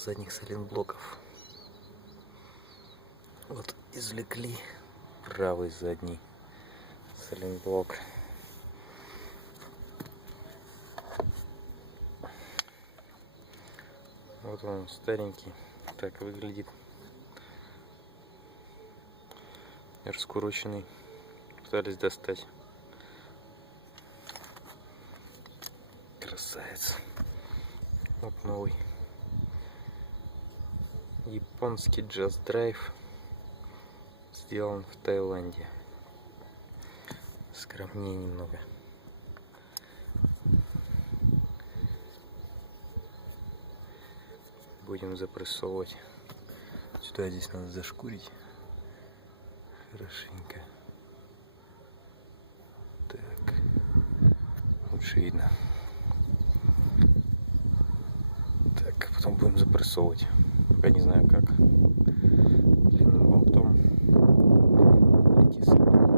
задних сайлентблоков. Вот извлекли правый задний сайлентблок. Вот он старенький, так выглядит, раскуроченный, пытались достать. Красавец. Вот новый японский джаз-драйв, сделан в Таиланде. Скромнее немного. Будем запрессовывать. Сюда здесь надо зашкурить хорошенько. Так, лучше видно. Так, потом будем запрессовывать. Пока не знаю как. Длинным болтом. Эти посмотрим.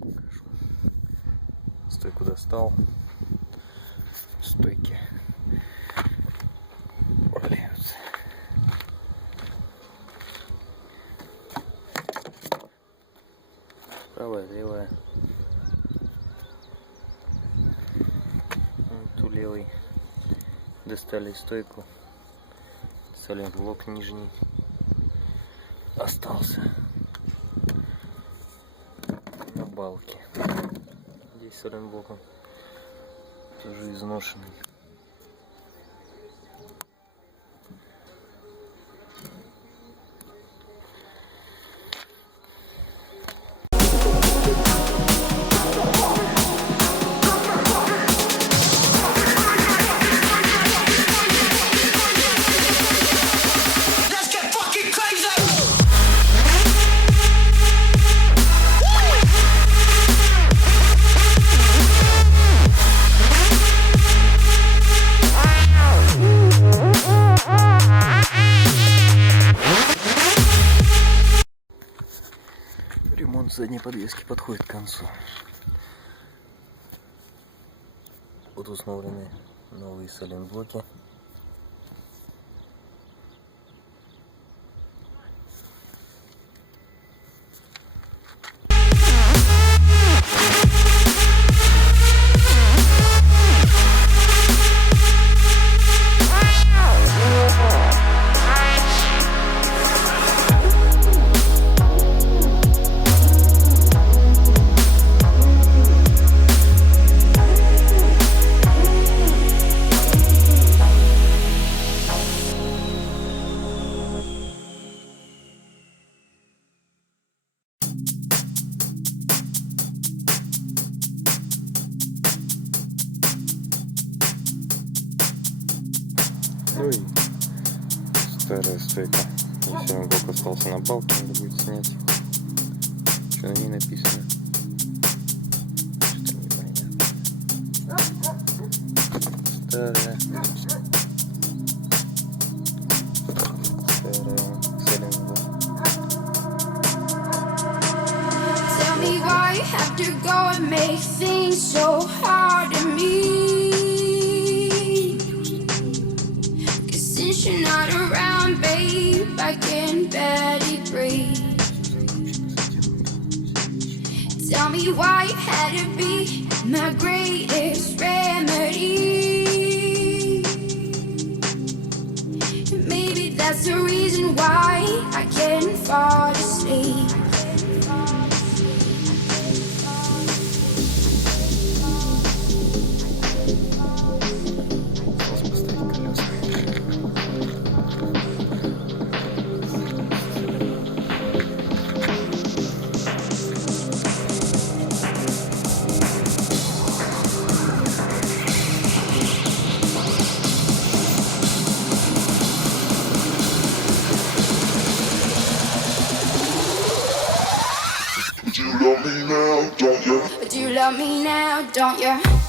Покажу. Стойку достал. Стойки валяются. Правая, левая. Вот у левой достали стойку. Сайлентблок нижний остался на балке. Здесь сайлентблоком тоже изношенный. Ремонт задней подвески подходит к концу. Будут установлены новые сайлентблоки. Ну и старая стойка. Если он блок остался на балке, надо будет снять. Что на ней написано? Что-то непонятно. Старая. Сайлентблок. Tell me why you have to go and make things so hard to me. You're not around, babe, I can barely breathe. Tell me why you had to be my greatest remedy. Maybe that's the reason why I can't fall asleep. Do you love me now, don't you? Do you love me now, don't you?